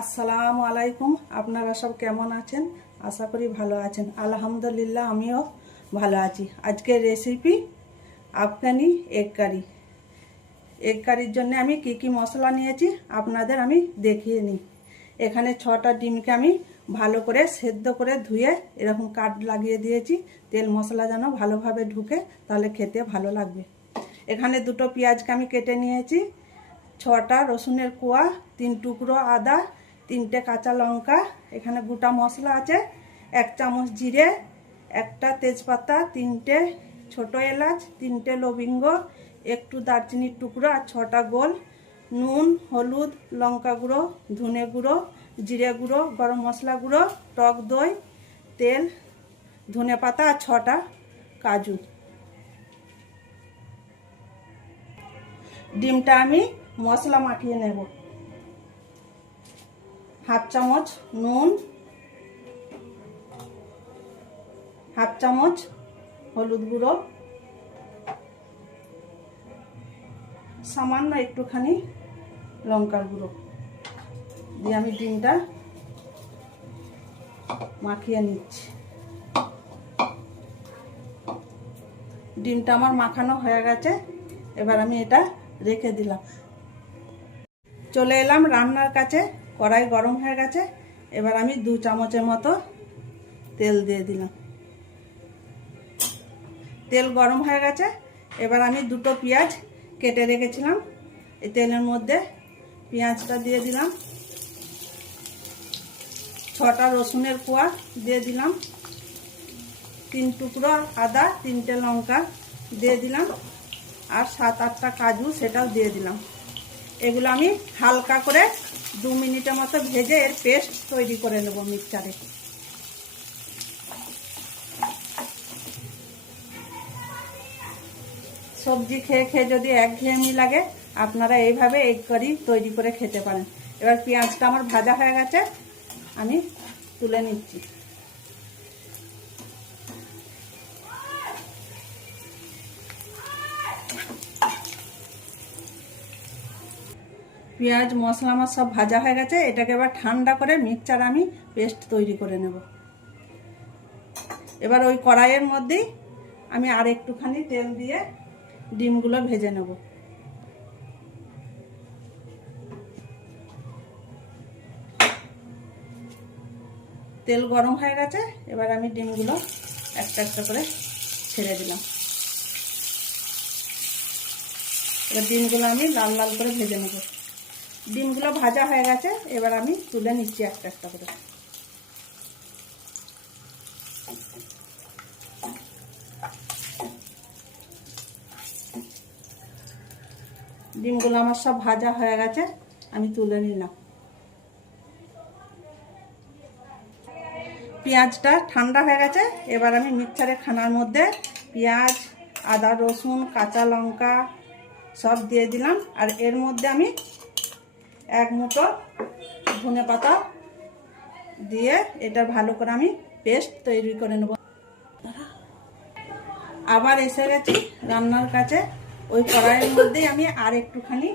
আসসালামু আলাইকুম। আপনারা সব কেমন আছেন? আশা করি ভালো আছেন। আলহামদুলিল্লাহ আমিও ভালো আছি। আজকের recipe Afghani egg curry. Egg কারির জন্য আমি কি কি মশলা নিয়েছি আপনাদের আমি দেখিয়ে নিই। এখানে 6টা ডিমকে আমি ভালো করে সেদ্ধ করে ধুয়ে এরকম কাট লাগিয়ে দিয়েছি, তেল মশলা যেন ভালোভাবে ঢুকে, তাহলে খেতে ভালো লাগবে। এখানে 2টো পেঁয়াজকে আমি কেটে নিয়েছি, 6টা রসুনের কোয়া, 3 টুকরো আদা, 3টে কাঁচা লঙ্কা। এখানে গোটা মশলা আছে 1 চামচ জিরে, 1টা তেজপাতা, 3টে ছোট এলাচ, 3টে লবঙ্গ, একটু দারচিনির টুকরো আর 6টা গোল, নুন, হলুদ, লঙ্কা গুঁড়ো, ধনে গুঁড়ো, জিরে গুঁড়ো, গরম মশলা গুঁড়ো, টক দই, তেল, ধনে পাতা আর 6টা কাজু। ডিমটা আমি মশলা মাখিয়ে নেব। 1/2 চামচ নুন, 1/2 চামচ হলুদ গুঁড়ো, সামান্য একটুখানি লঙ্কার গুঁড়ো দিয়ে আমি ডিমটা মাখিয়ে নিচ্ছি। ডিমটা আমার মাখানো হয়ে গেছে, এবার আমি এটা রেখে দিলাম। চলে এলাম রান্নার কাছে। কড়াই গরম হয়ে গেছে, এবার আমি 2 চামচের মতো তেল দিয়ে দিলাম। তেল গরম হয়ে গেছে, এবার আমি 2টো পেঁয়াজ কেটে রেখেছিলাম এই তেলের মধ্যে পেঁয়াজটা দিয়ে দিলাম। 6টা রসুনের কোয়া দিয়ে দিলাম, 3 টুকরো আদা, 3টে লঙ্কা দিয়ে দিলাম, আর 7-8টা কাজু সেটাও দিয়ে দিলাম। এগুলো আমি হালকা করে 2 মিনিটের মতো ভেজে এর পেস্ট তৈরি করে নেব মিক্সচারে। সবজি খেয়ে খেয়ে যদি একঘেয়েমি লাগে, আপনারা এইভাবে এগ কারি তৈরি করে খেতে পারেন। এবার পেঁয়াজটা আমার ভাজা হয়ে গেছে, আমি তুলে নিচ্ছি। পেঁয়াজ মশলা আমার সব ভাজা হয়ে গেছে, এটাকে এবার ঠান্ডা করে মিক্সচার আমি পেস্ট তৈরি করে নেব। এবার ওই কড়াইয়ের মধ্যেই আমি আর একটুখানি তেল দিয়ে ডিমগুলো ভেজে নেব। তেল গরম হয়ে গেছে, এবার আমি ডিমগুলো একটা একটা করে ছেড়ে দিলাম। এবার ডিমগুলো আমি লাল লাল করে ভেজে নেব। ডিমগুলো ভাজা হয়ে গেছে, এবার আমি তুলে নিচ্ছি একটা একটা করে। ডিমগুলো আমার সব ভাজা হয়ে গেছে, আমি তুলে নিলাম। পেঁয়াজটা ঠান্ডা হয়ে গেছে, এবার আমি মিক্সচারের খানার মধ্যে পেঁয়াজ, আদা, রসুন, কাঁচা লঙ্কা সব দিয়ে দিলাম, আর এর মধ্যে আমি 1 মুঠো ধনে পাতা দিয়ে এটা ভালো করে আমি পেস্ট তৈরি করে নেব। আবার এসে গেছি রান্নার কাছে। ওই কড়াইয়ের মধ্যেই আমি আর একটুখানি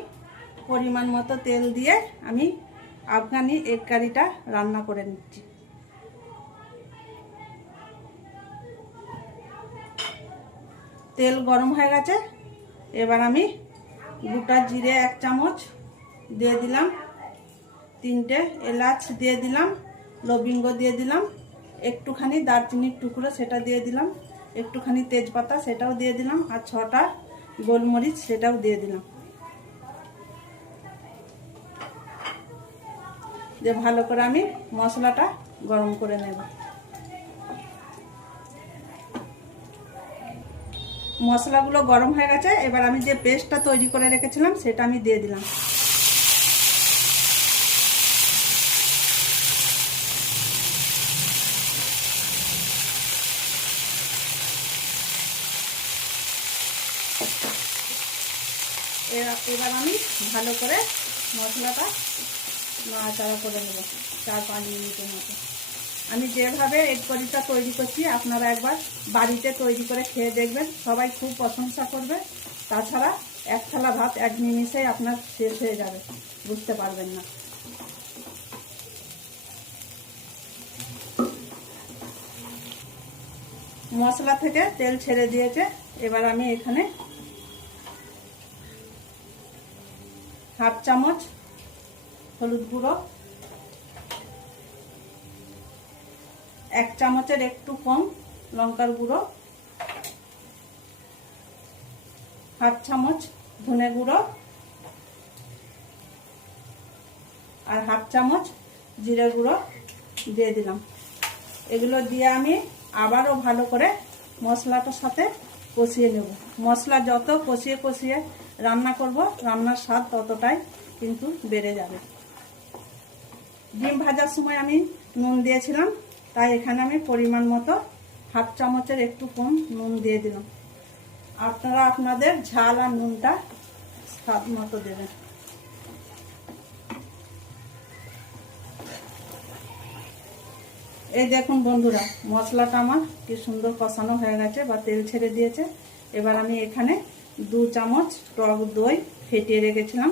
পরিমাণ মতো তেল দিয়ে আমি আফগানি এগ কারিটা রান্না করে নিচ্ছি। তেল গরম হয়ে গেছে, এবার আমি গোটা জিরে 1 চামচ দিয়ে দিলাম, 3টে এলাচ দিয়ে দিলাম, লবঙ্গ দিয়ে দিলাম, একটুখানি দারচিনির টুকরো সেটা দিয়ে দিলাম, একটুখানি তেজপাতা সেটাও দিয়ে দিলাম, আর 6টা গোলমরিচ সেটাও দিয়ে দিলাম। দিয়ে ভালো করে আমি মশলাটা গরম করে নেব। মশলাগুলো গরম হয়ে গেছে, এবার আমি যে পেস্টটা তৈরি করে রেখেছিলাম সেটা আমি দিয়ে দিলাম। এবার আমি ভালো করে মশলাটা নাড়াচাড়া করে নেব 4-5 মিনিটের মতো। আমি যেভাবে এগ কারিটা তৈরি করছি আপনারা একবার বাড়িতে তৈরি করে খেয়ে দেখবেন, সবাই খুব প্রশংসা করবে। তাছাড়া 1 থালা ভাত 1 নিমিষেই আপনার শেষ হয়ে যাবে, বুঝতে পারবেন না। মশলা থেকে তেল ছেড়ে দিয়েছে। এবার আমি এখানে হাফ চামচ হলুদ গুঁড়ো, 1 চামচের একটু কম লঙ্কার গুঁড়ো, হাফ চামচ ধনে গুঁড়ো আর হাফ চামচ জিরে গুঁড়ো দিয়ে দিলাম। এগুলো দিয়ে আমি আবারও ভালো করে মশলাটার সাথে কষিয়ে নেব। মশলা যত কষিয়ে কষিয়ে রান্না করব, রান্নার স্বাদ ততটাই কিন্তু বেড়ে যাবে। ডিম ভাজার সময় আমি নুন দিয়েছিলাম, তাই এখানে আমি পরিমাণ মতো হাফ চামচের একটু কম নুন দিয়ে দিলাম। আপনারা আপনাদের ঝাল আর নুনটা স্বাদ মতো দেবেন। এই দেখুন বন্ধুরা, মশলাটা আমার কি সুন্দর কষানো হয়ে গেছে বা তেল ছেড়ে দিয়েছে। এবার আমি এখানে 2 চামচ টক দই ফেটিয়ে রেখেছিলাম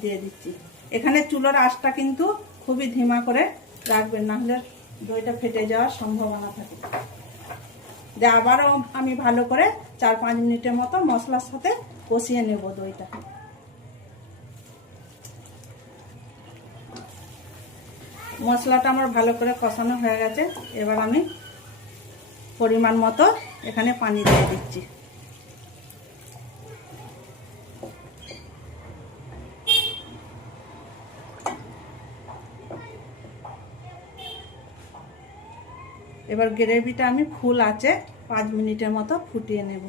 দিয়ে দিচ্ছি। এখানে চুলোর আঁচটা কিন্তু খুবই ধিমা করে রাখবেন, না হলে দইটা ফেটে যাওয়ার সম্ভাবনা থাকে। দিয়ে আবারও আমি ভালো করে 4-5 মিনিটের মতো মশলার সাথে কষিয়ে নেব দইটা। মশলাটা আমার ভালো করে কষানো হয়ে গেছে। এবার আমি পরিমাণ মতো এখানে পানি দিয়ে দিচ্ছি। এবার গ্রেভিটা আমি ফুল আঁচে 5 মিনিটের মতো ফুটিয়ে নেব।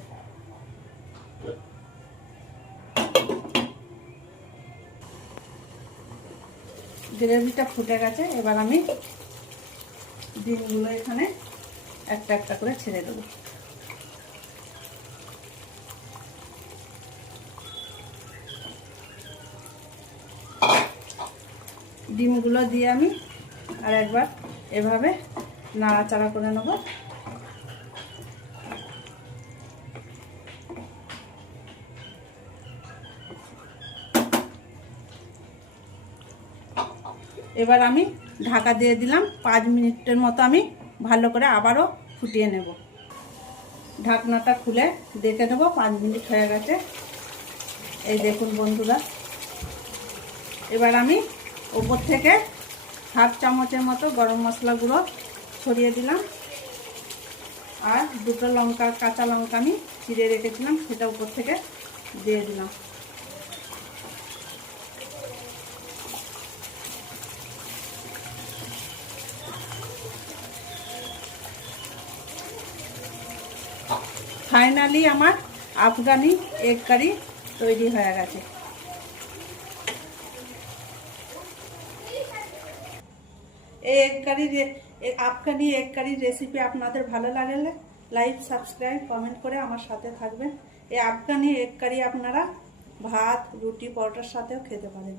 গ্রেভিটা ফুটে গেছে। এবার আমি ডিমগুলো এখানে একটা একটা করে ছেড়ে দেবো। ডিমগুলো দিয়ে আমি আর একবার এভাবে নাড়াচাড়া করে নেব। এবার আমি ঢাকা দিয়ে দিলাম। 5 মিনিটের মতো আমি ভালো করে আবারও ফুটিয়ে নেব। ঢাকনাটা খুলে দেখে নেব 5 মিনিট হয়ে গেছে। এই দেখুন বন্ধুরা, এবার আমি ওপর থেকে হাফ চামচের মতো গরম মশলা গুঁড়ো ছড়িয়ে দিলাম আর 2টো লঙ্কা, কাঁচা লঙ্কা আমি চিড়ে রেখেছিলাম সেটা উপর থেকে দিয়ে দিলাম। ফাইনালি আমার আফগানি এগ কারি তৈরি হয়ে গেছে। এই আফগানি এগ কারির রেসিপি আপনাদের ভালো লাগলে লাইক, সাবস্ক্রাইব, কমেন্ট করে আমার সাথে থাকবেন। এই আফগানি এগ কারি আপনারা ভাত, রুটি, পরোটার সাথেও খেতে পারেন।